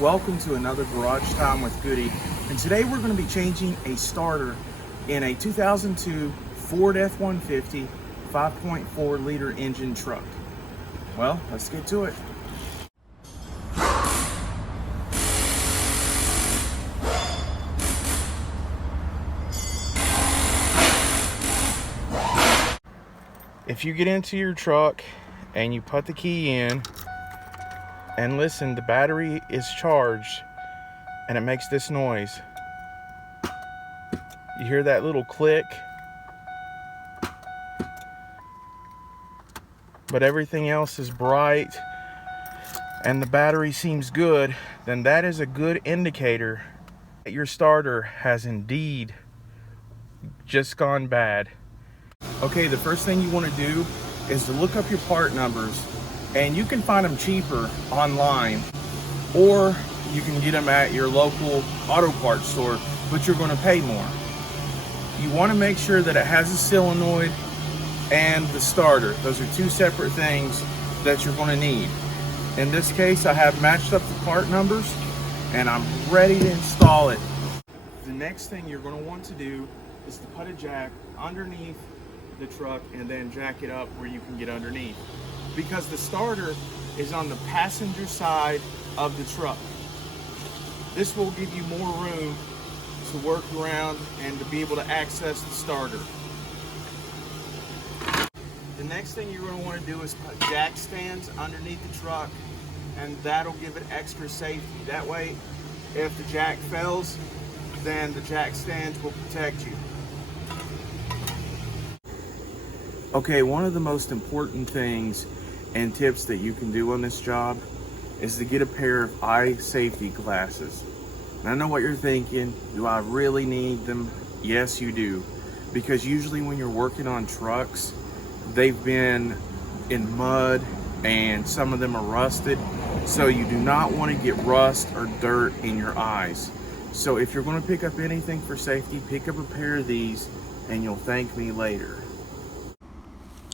Welcome to another Garage Time with Goody. And today we're going to be changing a starter in a 2002 Ford F-150 5.4 liter engine truck. Well, let's get to it. If you get into your truck and you put the key in, and listen, the battery is charged and it makes this noise. You hear that little click? But everything else is bright and the battery seems good, then that is a good indicator that your starter has indeed just gone bad. Okay, the first thing you want to do is to look up your part numbers, and you can find them cheaper online, or you can get them at your local auto parts store, but you're going to pay more. You want to make sure that it has a solenoid and the starter. Those are two separate things that you're going to need. In this case, I have matched up the part numbers and I'm ready to install it. The next thing you're going to want to do is to put a jack underneath the truck and then jack it up where you can get underneath, because the starter is on the passenger side of the truck. This will give you more room to work around and to be able to access the starter. The next thing you're going to want to do is put jack stands underneath the truck, and that'll give it extra safety. That way, if the jack fails, then the jack stands will protect you. Okay, one of the most important things and tips that you can do on this job is to get a pair of eye safety glasses. And I know what you're thinking, do I really need them? Yes, you do. Because usually when you're working on trucks, they've been in mud and some of them are rusted. So you do not want to get rust or dirt in your eyes. So if you're going to pick up anything for safety, pick up a pair of these and you'll thank me later.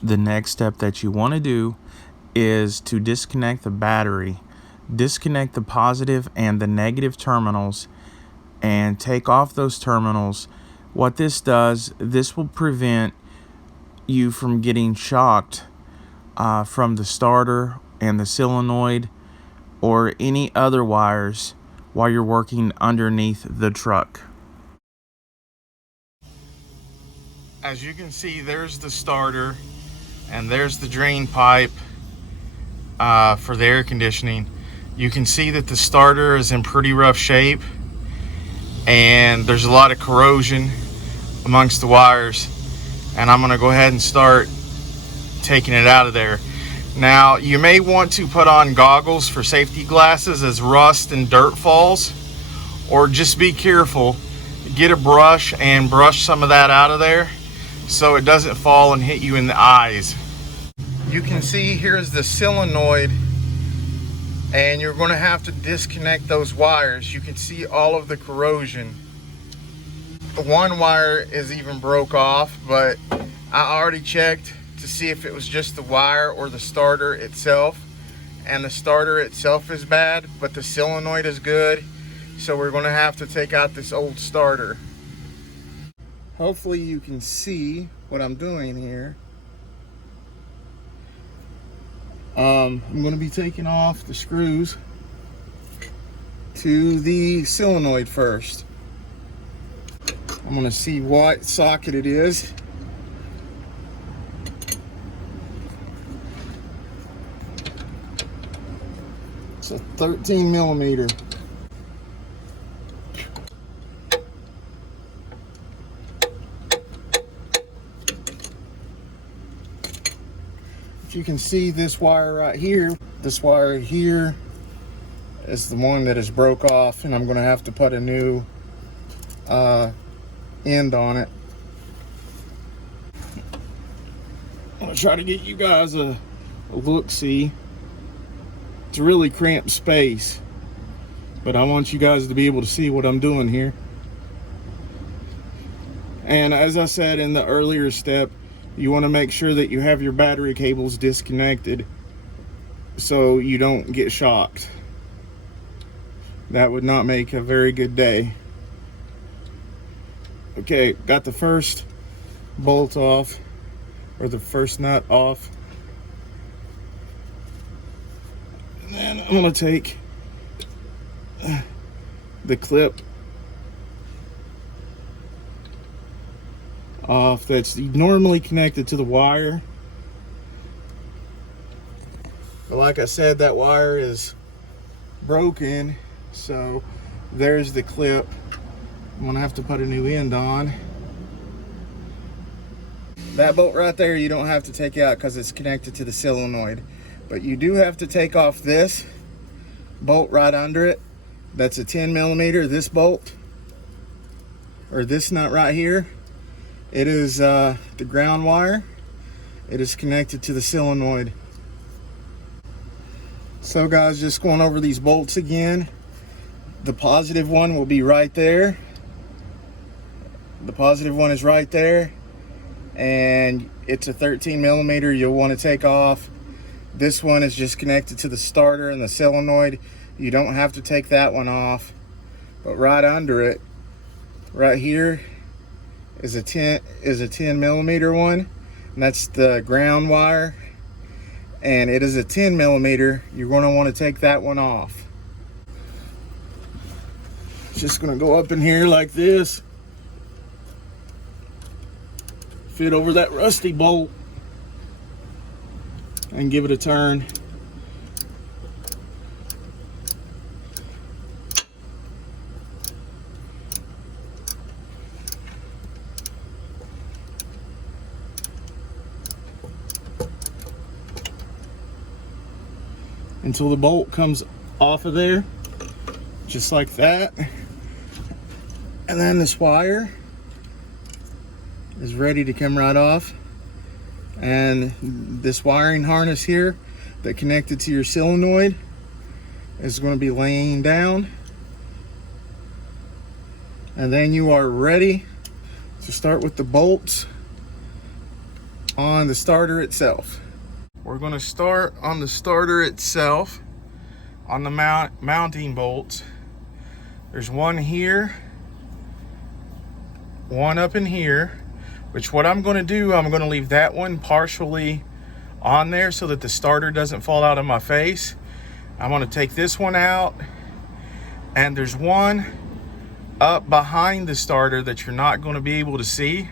The next step that you want to do is to disconnect the battery. Disconnect the positive and the negative terminals and take off those terminals. What this does, this will prevent you from getting shocked from the starter and the solenoid or any other wires while you're working underneath the truck. As you can see, there's the starter and there's the drain pipe for the air conditioning. You can see that the starter is in pretty rough shape and there's a lot of corrosion amongst the wires, and I'm going to go ahead and start taking it out of there. Now, you may want to put on goggles for safety glasses as rust and dirt falls, or just be careful. Get a brush and brush some of that out of there so it doesn't fall and hit you in the eyes. You can see here's the solenoid, and you're going to have to disconnect those wires. You can see all of the corrosion. One wire is even broke off, but I already checked to see if it was just the wire or the starter itself, and the starter itself is bad, but the solenoid is good. So we're going to have to take out this old starter. Hopefully you can see what I'm doing here. I'm going to be taking off the screws to the solenoid first. I'm going to see what socket it is. It's a 13 millimeter. You can see this wire right here. This wire here is the one that is broke off, and I'm going to have to put a new end on it. I'm going to try to get you guys a look-see. It's a really cramped space, but I want you guys to be able to see what I'm doing here. And as I said in the earlier step, you want to make sure that you have your battery cables disconnected so you don't get shocked. that would not make a very good day. Okay, got the first bolt off, or the first nut off. And then I'm gonna take the clip off that's normally connected to the wire. But like I said, that wire is broken, so there's the clip. I'm gonna have to put a new end on. That bolt right there you don't have to take out because it's connected to the solenoid, but you do have to take off this bolt right under it. That's a 10 millimeter. This bolt, or this nut right here, it is the ground wire. It is connected to the solenoid. So guys, just going over these bolts again. The positive one will be right there. The positive one is right there, and it's a 13 millimeter you'll want to take off. This one is just connected to the starter and the solenoid. You don't have to take that one off, but right under it, right here, is a 10 millimeter one, and that's the ground wire, and it is a 10 millimeter. You're going to want to take that one off. Just going to go up in here like this, fit over that rusty bolt, and give it a turn. Until the bolt comes off of there, just like that. And then this wire is ready to come right off. And this wiring harness here that connected to your solenoid is going to be laying down. And then you are ready to start with the bolts on the starter itself. We're going to start on the starter itself, on the mounting bolts. There's one here, one up in here, which what I'm going to do, I'm going to leave that one partially on there so that the starter doesn't fall out of my face. I'm going to take this one out, and there's one up behind the starter that you're not going to be able to see,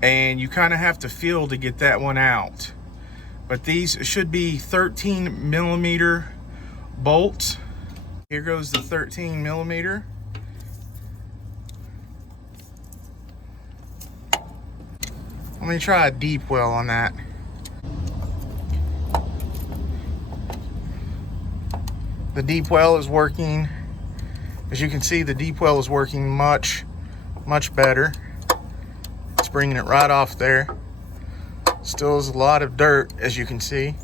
and you kind of have to feel to get that one out. But these should be 13 millimeter bolts. Here goes the 13 millimeter. Let me try a deep well on that. The deep well is working. As you can see, the deep well is working much better. It's bringing it right off there. Still is a lot of dirt, as you can see.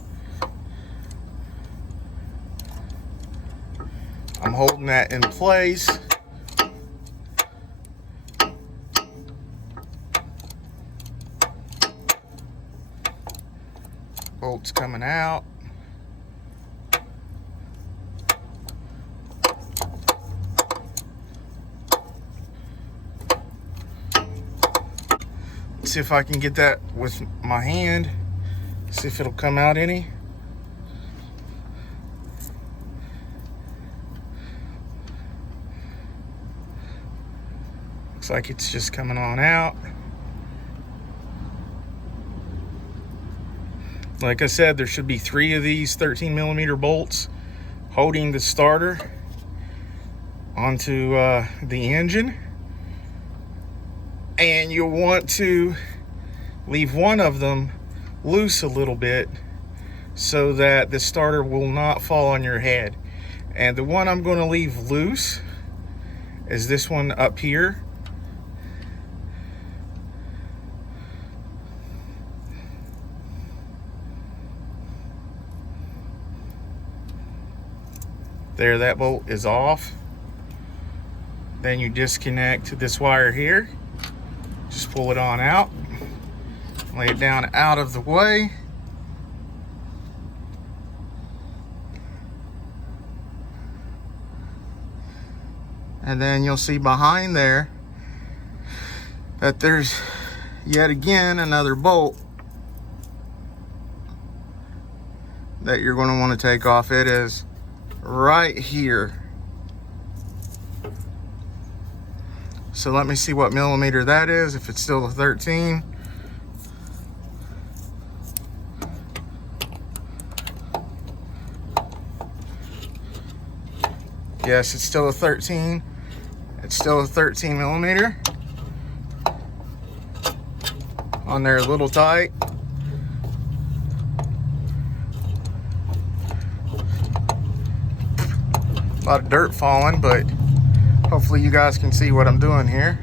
I'm holding that in place. Bolts coming out. See if I can get that with my hand. See if it'll come out any. Looks like it's just coming on out. Like I said, there should be 3 of these 13 millimeter bolts holding the starter onto the engine. And you'll want to leave one of them loose a little bit so that the starter will not fall on your head. And the one I'm going to leave loose is this one up here. There, that bolt is off. Then you disconnect this wire here. Just pull it on out, lay it down out of the way. And then you'll see behind there that there's yet again another bolt that you're going to want to take off. It is right here. So let me see what millimeter that is, if it's still a 13. Yes, it's still a 13. It's still a 13 millimeter. On there a little tight. A lot of dirt falling, but hopefully you guys can see what I'm doing here.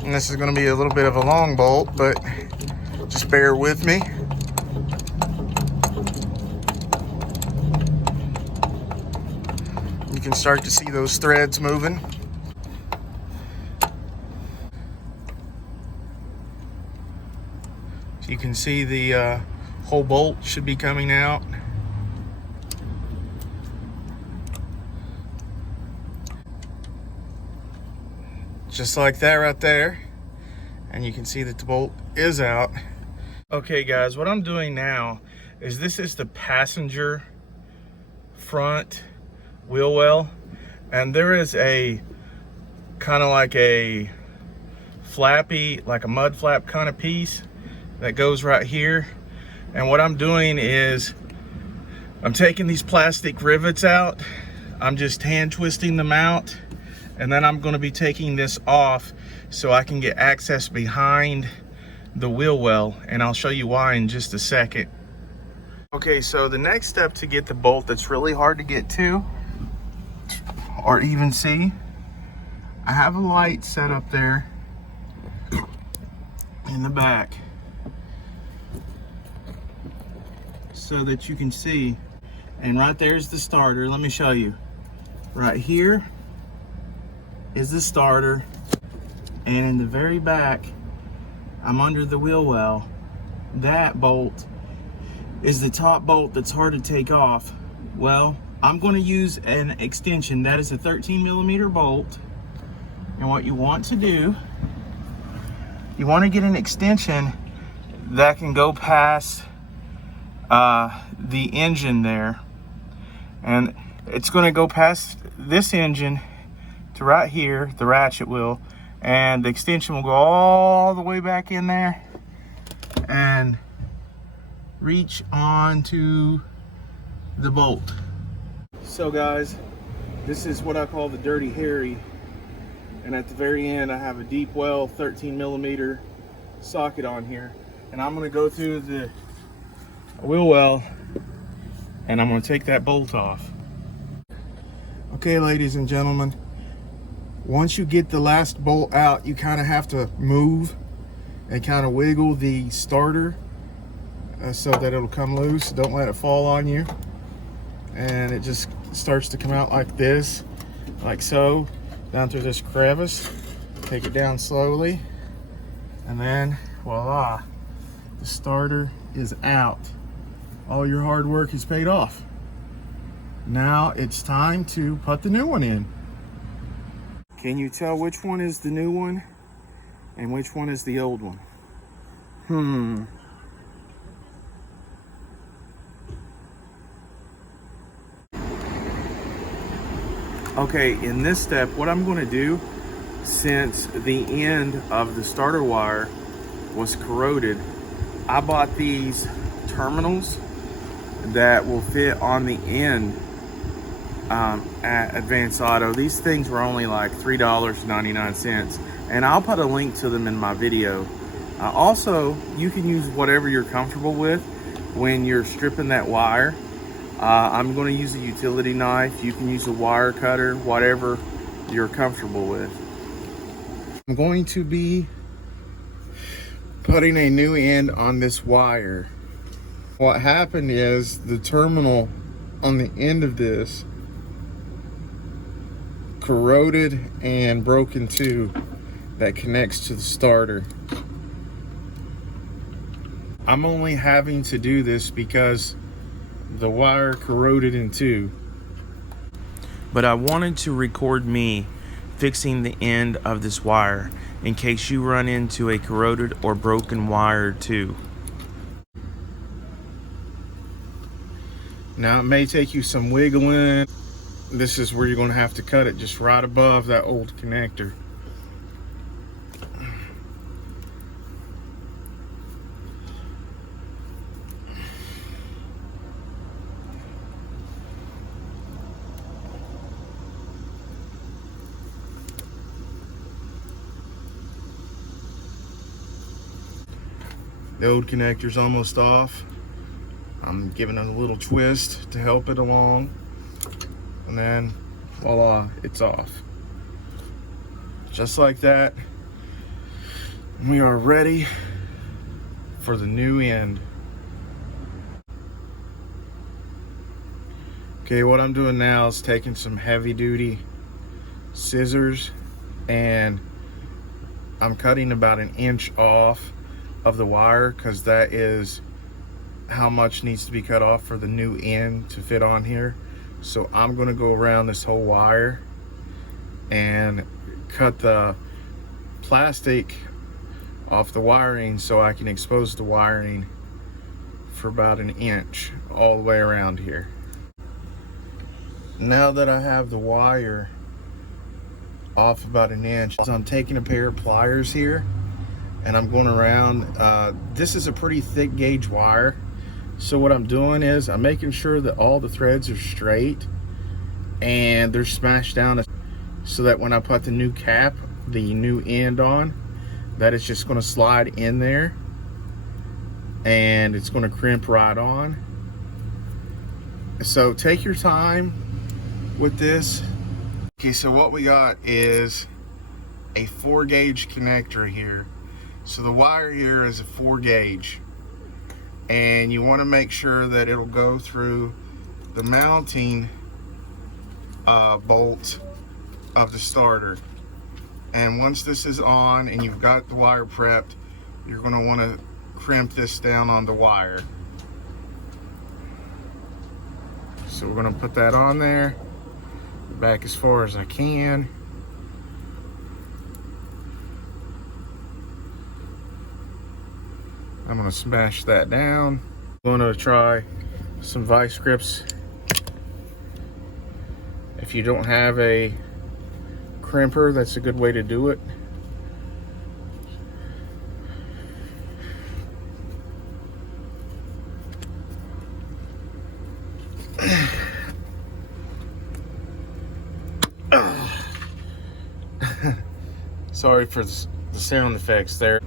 And this is going to be a little bit of a long bolt, but just bear with me. You can start to see those threads moving. So you can see the whole bolt should be coming out. Just like that right there. And you can see that the bolt is out. Okay guys, what I'm doing now is this is the passenger front wheel well, and there is a kind of like a flappy, like a mud flap kind of piece that goes right here. And what I'm doing is I'm taking these plastic rivets out, I'm just hand twisting them out, and then I'm going to be taking this off so I can get access behind the wheel well, and I'll show you why in just a second. Okay, so the next step to get the bolt that's really hard to get to or even see, I have a light set up there in the back so that you can see. And right there's the starter. Let me show you. Right here is the starter, and in the very back, I'm under the wheel well. That bolt is the top bolt that's hard to take off. Well, I'm going to use an extension that is a 13 millimeter bolt. And what you want to do, you want to get an extension that can go past the engine there, and it's going to go past this engine to right here, the ratchet wheel, and the extension will go all the way back in there and reach onto the bolt. So guys, this is what I call the Dirty Harry, and at the very end I have a deep well 13 millimeter socket on here, and I'm going to go through the wheel well and I'm going to take that bolt off. Okay, ladies and gentlemen, once you get the last bolt out, you kind of have to move and kind of wiggle the starter so that it'll come loose. Don't let it fall on you. And it just starts to come out like this, like so, down through this crevice. Take it down slowly, and then voila, the starter is out. All your hard work is paid off. Now it's time to put the new one in. Can you tell which one is the new one and which one is the old one? Okay, in this step, what I'm going to do, since the end of the starter wire was corroded, I bought these terminals that will fit on the end at Advanced Auto. These things were only like $3.99, and I'll put a link to them in my video. Also, you can use whatever you're comfortable with when you're stripping that wire. I'm going to use a utility knife. You can use a wire cutter, whatever you're comfortable with. I'm going to be putting a new end on this wire. What happened is the terminal on the end of this corroded and broke in two that connects to the starter. I'm only having to do this because the wire corroded in two. But I wanted to record me fixing the end of this wire in case you run into a corroded or broken wire too. Now it may take you some wiggling. This is where you're going to have to cut it just right above that old connector. The old connector's almost off. I'm giving it a little twist to help it along. And then, voila, it's off. Just like that. We are ready for the new end. Okay, what I'm doing now is taking some heavy duty scissors and I'm cutting about 1 inch off of the wire because that is how much needs to be cut off for the new end to fit on here. So I'm going to go around this whole wire and cut the plastic off the wiring so I can expose the wiring for about 1 inch all the way around here. Now that I have the wire off about 1 inch, I'm taking a pair of pliers here and I'm going around. This is a pretty thick gauge wire. So what I'm doing is I'm making sure that all the threads are straight and they're smashed down so that when I put the new cap, the new end on, that it's just going to slide in there and it's going to crimp right on. So take your time with this. Okay, so what we got is a 4 gauge connector here. So the wire here is a 4 gauge. And you want to make sure that it'll go through the mounting bolt of the starter. And once this is on and you've got the wire prepped, you're going to want to crimp this down on the wire. So we're going to put that on there, back as far as I can. I'm going to smash that down. I'm going to try some vice grips. If you don't have a crimper, that's a good way to do it. Sorry for the sound effects there.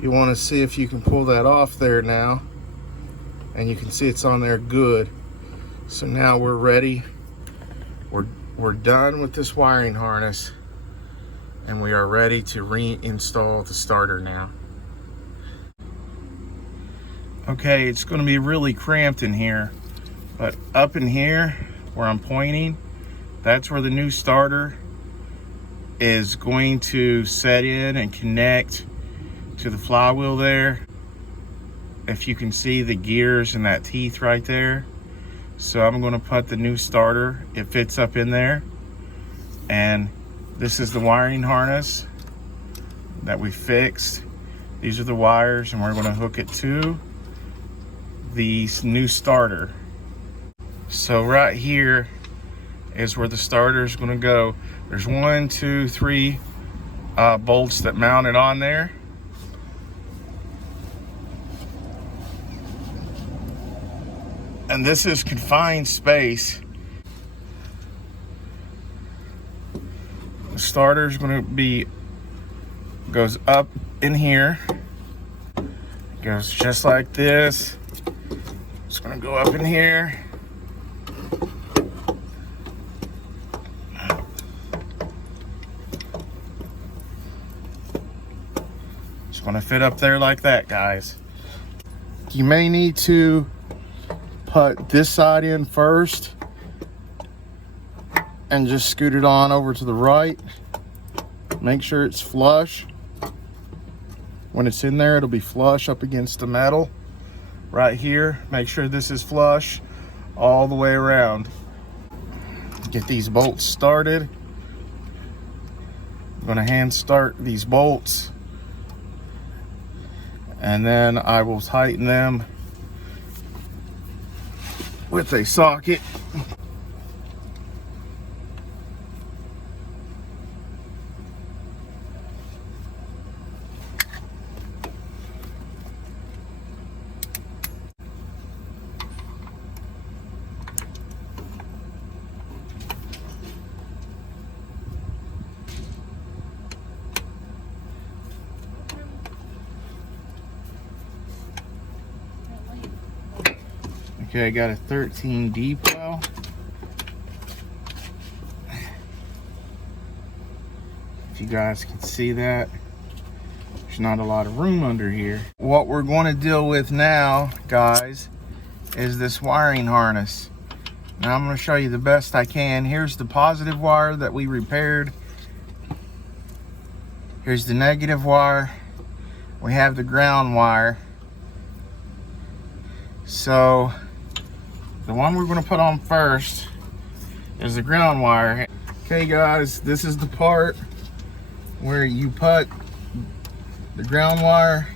You want to see if you can pull that off there now, and you can see it's on there good. So now we're ready. We're done with this wiring harness and we are ready to reinstall the starter now. Okay, it's going to be really cramped in here, but up in here where I'm pointing, that's where the new starter is going to set in and connect to the flywheel there. If you can see the gears and that teeth right there. So I'm going to put the new starter, it fits up in there, and this is the wiring harness that we fixed. These are the wires, and we're going to hook it to the new starter. So right here is where the starter is going to go. There's 1, 2, 3 bolts that mount it on there. And this is confined space. The starter is going to goes up in here. It goes just like this. It's going to go up in here. It's going to fit up there like that, guys. You may need to put this side in first and just scoot it on over to the right. Make sure it's flush. When it's in there, it'll be flush up against the metal. Right here, make sure this is flush all the way around. Get these bolts started. I'm gonna hand start these bolts, and then I will tighten them with a socket. Okay, I got a 13 deep well. If you guys can see that, there's not a lot of room under here. What we're going to deal with now, guys, is this wiring harness. Now I'm going to show you the best I can. Here's the positive wire that we repaired. Here's the negative wire. We have the ground wire. So the one we're going to put on first is the ground wire. Okay guys, this is the part where you put the ground wire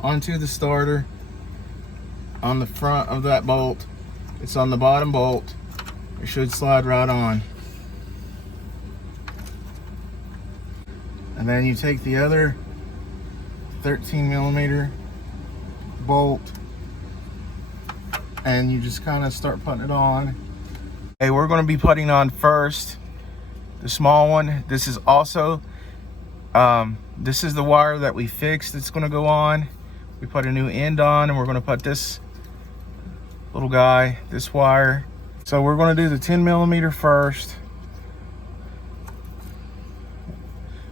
onto the starter on the front of that bolt. It's on the bottom bolt. It should slide right on. And then you take the other 13mm bolt and you just kind of start putting it on. Hey, we're going to be putting on first the small one. This is also this is the wire that we fixed. It's going to go on. We put a new end on, and we're going to put this little guy, this wire. So we're going to do the 10mm first,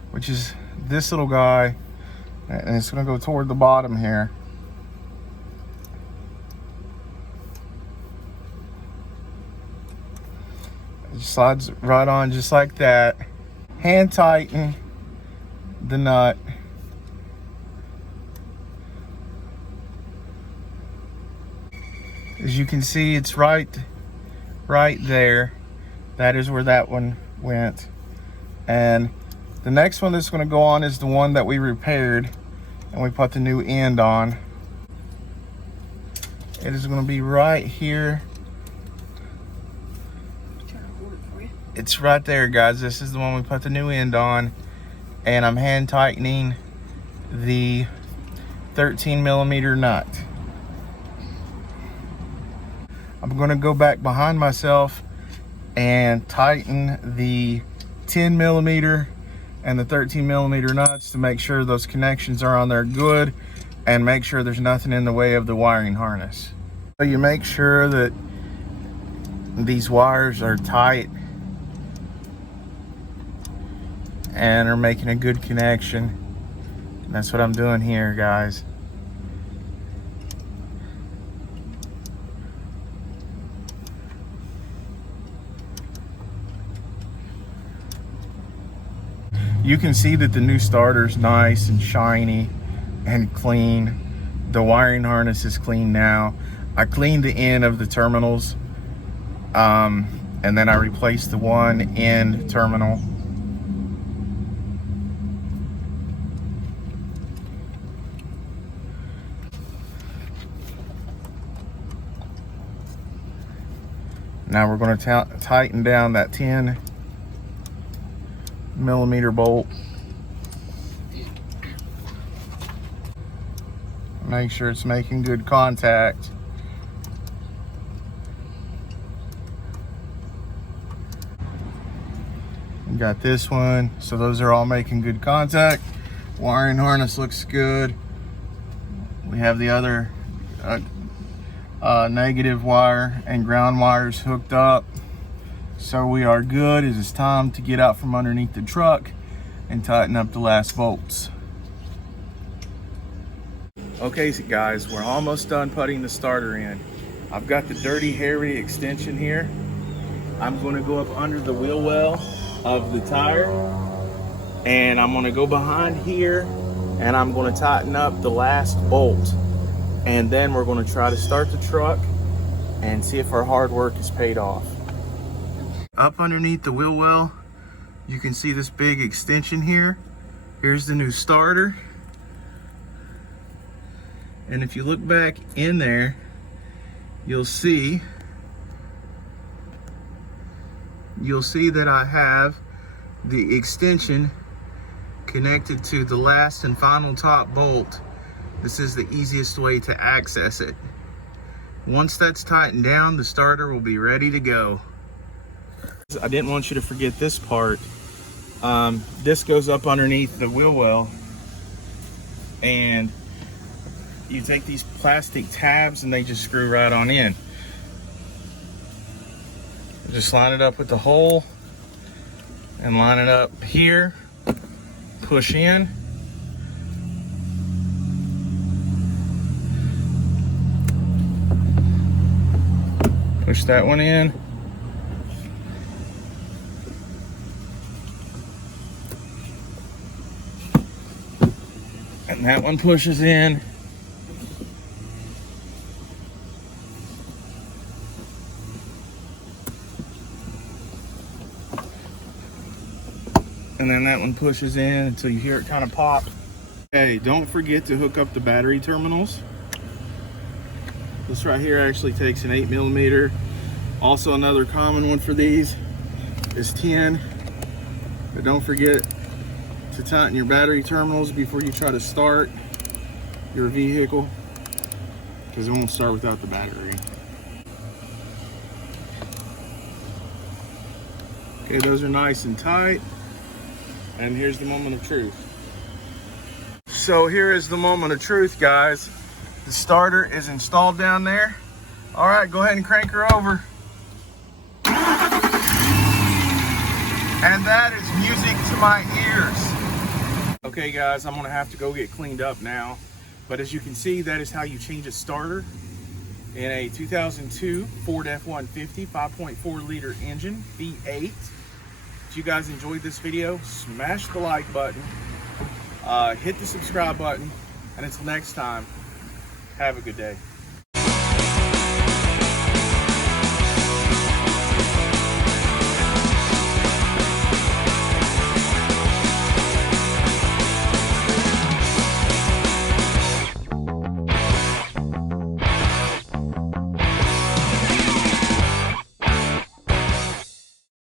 which is this little guy, and it's going to go toward the bottom here. It slides right on just like that. Hand tighten the nut. As you can see, it's right there. That is where that one went. And the next one that's going to go on is the one that we repaired, and we put the new end on. It is going to be right here. It's right there, guys. This is the one we put the new end on, and I'm hand tightening the 13mm nut. I'm going to go back behind myself and tighten the 10mm and the 13mm nuts to make sure those connections are on there good, and make sure there's nothing in the way of the wiring harness. So you make sure that these wires are tight and are making a good connection. And that's what I'm doing here, guys. You can see that the new starter's nice and shiny and clean. The wiring harness is clean now. I cleaned the end of the terminals, and then I replaced the one end terminal. Now we're going to tighten down that 10mm bolt. Make sure it's making good contact. We got this one, so those are all making good contact. Wiring harness looks good. We have the other negative wire and ground wires hooked up, so we are good. It is time to get out from underneath the truck and tighten up the last bolts. Okay guys, we're almost done putting the starter in. I've got the dirty hairy extension here, I'm going to go up under the wheel well of the tire, and I'm going to go behind here, and I'm going to tighten up the last bolt, and then we're going to try to start the truck and see if our hard work is paid off. Up underneath the wheel well, you can see this big extension here. Here's the new starter. And if you look back in there, you'll see that I have the extension connected to the last and final top bolt. This is the easiest way to access it. Once that's tightened down, the starter will be ready to go. I didn't want you to forget this part. This goes up underneath the wheel well, and you take these plastic tabs and they just screw right on in. Just line it up with the hole and line it up here, push in, push that one in, and that one pushes in. And then that one pushes in until you hear it kind of pop. Okay, don't forget to hook up the battery terminals. This right here actually takes an 8mm. Also, another common one for these is 10. But don't forget to tighten your battery terminals before you try to start your vehicle, because it won't start without the battery. Okay, those are nice and tight. And here's the moment of truth. So here is the moment of truth, guys. The starter is installed down there. All right, go ahead and crank her over. And that is music to my ears. Okay guys, I'm gonna have to go get cleaned up now. But as you can see, that is how you change a starter in a 2002 Ford F-150 5.4 liter engine, V8. If you guys enjoyed this video, smash the like button, hit the subscribe button, and until next time, have a good day.